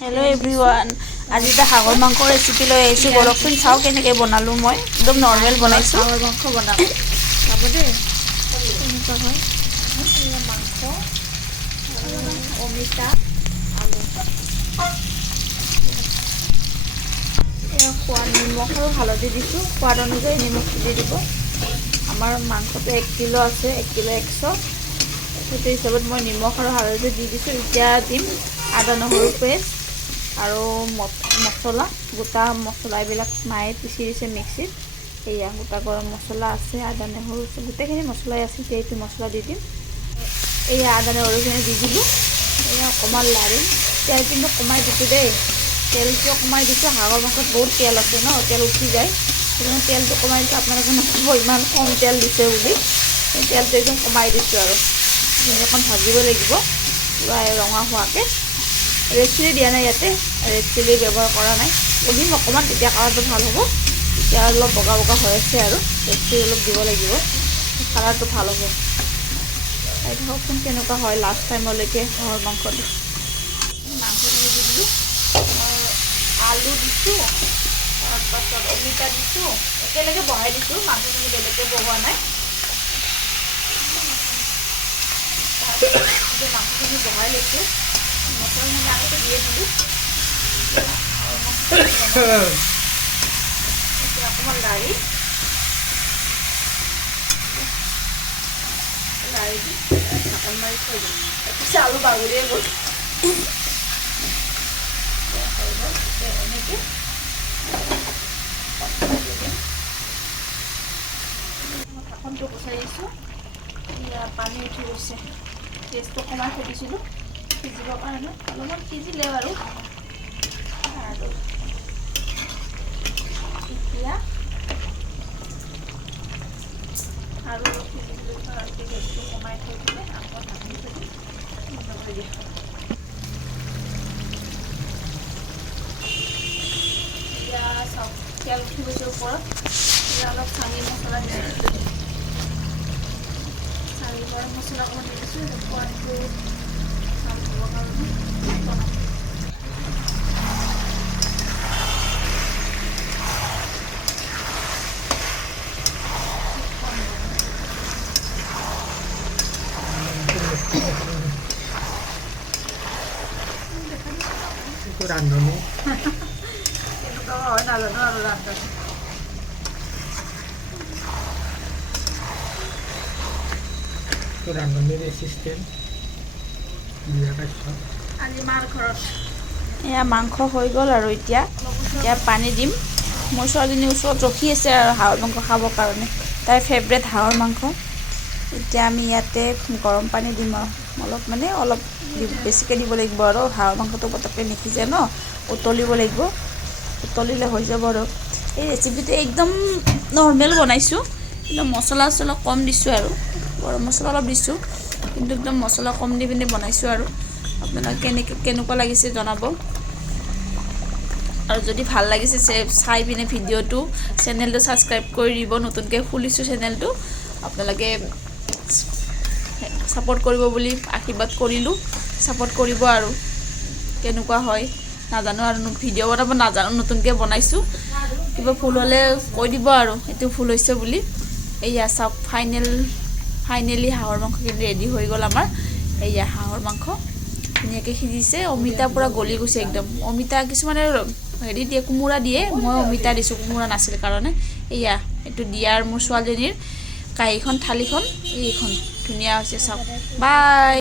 Hello everyone आज এটা হাঁহৰ মাংস ৰেচিপি লৈ আহিছো বলকচোন চাও কেনেকৈ বনালো মই একদম নৰমাল বনাইছো হাঁহৰ মাংস বনাম চাব দে কেনেকুৱা হয় এই মাংস অমিতা আলু সোৱাদ নিমখ আৰু হালধি দিছোঁ সোৱাদ অনুযায়ী নিমখ দি দিব আমাৰ মাংসটো 1 কিলো আছে 1 কিলো 100 সেইটো হিচাপত মই নিমখ আৰু হালধি দি দিছোঁ এতিয়া দিম আদা নহৰু পেষ্ট আৰু মছলা গোটা মছলা এইবিলাক মায়ে পিচি দিছে মিক্সিত এয়া গোটা গৰম মছলা আছে আদা নহৰু গোটেইখিনি মছলাই আছে এইটো মছলা দি দিম এয়া আদা নহৰুখিনি দি দিলোঁ এয়া অকণমান লাৰিম তেল কিন্তু কমাই দিছোঁ দেই তেলটো কমাই দিছোঁ হাঁহৰ মাংসত বহুত তেল আছে ন তেল উঠি যায় সেইকাৰণে তেলটো কমাই দিছোঁ আপোনালোকে নক'ব ইমান কম তেল দিছে বুলি তেলটো একদম কমাই দিছোঁ আৰু অকণ ভাজিব লাগিব পুৰা ৰঙা হোৱাকৈ ৰেড চিলি দিয়া নাই ইয়াতে ৰেড চিলি ব্যৱহাৰ কৰা নাই দিম অকণমান তেতিয়া কালাৰটো ভাল হ'ব এতিয়া অলপ বগা বগা হৈ আছে আৰু ৰেড চিলি অলপ দিব লাগিব কালাৰটো ভাল হ'ব চাই থাককচোন কেনেকুৱা হয় লাষ্ট টাইমলৈকে হাঁহৰ মাংসটো মাংসখিনি দি দিলোঁ আলু দিছোঁ তাৰপাছত অমিতা দিছোঁ একেলগে বহাই দিছোঁ মাংসখিনি বেলেগকৈ বহোৱা নাই মাংসখিনি বহাই লৈছোঁ মছলাখিনি আগতে দিয়ে দিলোঁ এতিয়া অকণমান লাৰি দি ঢাকন মাৰি থৈ দিম পিছে আলু বাগৰিয়ে গ'ল এনেকৈ ঢাকনটো গুচাই দিছোঁ এতিয়া পানী উঠি গৈছে গেছটো কমাই থৈ দিছিলোঁ সিজিবৰ কাৰণে অলপমান সিজিলে বাৰু এতিয়া আৰু অলপ সিজিবলৈ কাৰণে গেছটো কমাই থৈ দিলে আকৌ ঢাকি থৈ দিম এতিয়া চাওক তেল উঠি গৈছে ওপৰত এতিয়া অলপ চাঙি মছলা দিছোঁ চাঙি গৰম মছলা অকণমান দি দিছোঁ সোৱাদটো ভাল হ'বৰ কাৰণে বনাম ৰান্ধনি এনেকুৱা হয় নাজানো আৰু ৰান্ধনি ৰান্ধনিৰ এচিষ্টেণ্ট বিয়া কাশ্যপ আজি মাৰ ঘৰত এয়া মাংস হৈ গ'ল আৰু এতিয়া পানী দিম মোৰ ছোৱালীজনীৰ ওচৰত ৰখি আছে আৰু হাঁহৰ মাংস খাবৰ কাৰণে তাইৰ ফেভৰেট হাঁহৰ মাংস এতিয়া আমি ইয়াতে গৰম পানী দিম আৰু অলপ বেছিকৈ দিব লাগিব আৰু হাঁহৰ মাংসটো পটককৈ নিসিজে ন উতলিব লাগিব উতলিলে হৈ যাব আৰু এই ৰেচিপিটো একদম নৰ্মেল বনাইছোঁ কিন্তু মছলা চছলা কম দিছোঁ আৰু গৰম মছলা অলপ দিছোঁ কিন্তু একদম মছলা কম দি পিনে বনাইছোঁ আৰু আপোনাক কেনেকুৱা লাগিছে জনাব আৰু যদি ভাল লাগিছে চাই পিনে ভিডিঅ'টো চেনেলটো ছাবস্ক্ৰাইব কৰি দিব নতুনকৈ খুলিছোঁ চেনেলটো আপোনালোকে ছাপোৰ্ট কৰিব বুলি আশীৰ্বাদ কৰিলোঁ ছাপোৰ্ট কৰিব আৰু কেনেকুৱা হয় নাজানো আৰু ভিডিঅ' বনাব নাজানো নতুনকৈ বনাইছোঁ কিবা ভুল হ'লে কৈ দিব আৰু এইটো ভুল হৈছে বুলি এয়া চাওক ফাইনেলি হাঁহৰ মাংসখিনি ৰেডি হৈ গ'ল আমাৰ এয়া হাঁহৰ মাংস ধুনীয়াকৈ সিজিছে অমিতা পূৰা গলি গৈছে একদম অমিতা কিছুমানে হেৰি দিয়ে কোমোৰা দিয়ে মই অমিতা দিছোঁ কোমোৰা নাছিল কাৰণে এয়া এইটো দিয়াৰ মোৰ ছোৱালীজনীৰ কাঁহীখন থালিখন এইখন ধুনীয়া হৈছে চাওক বাই।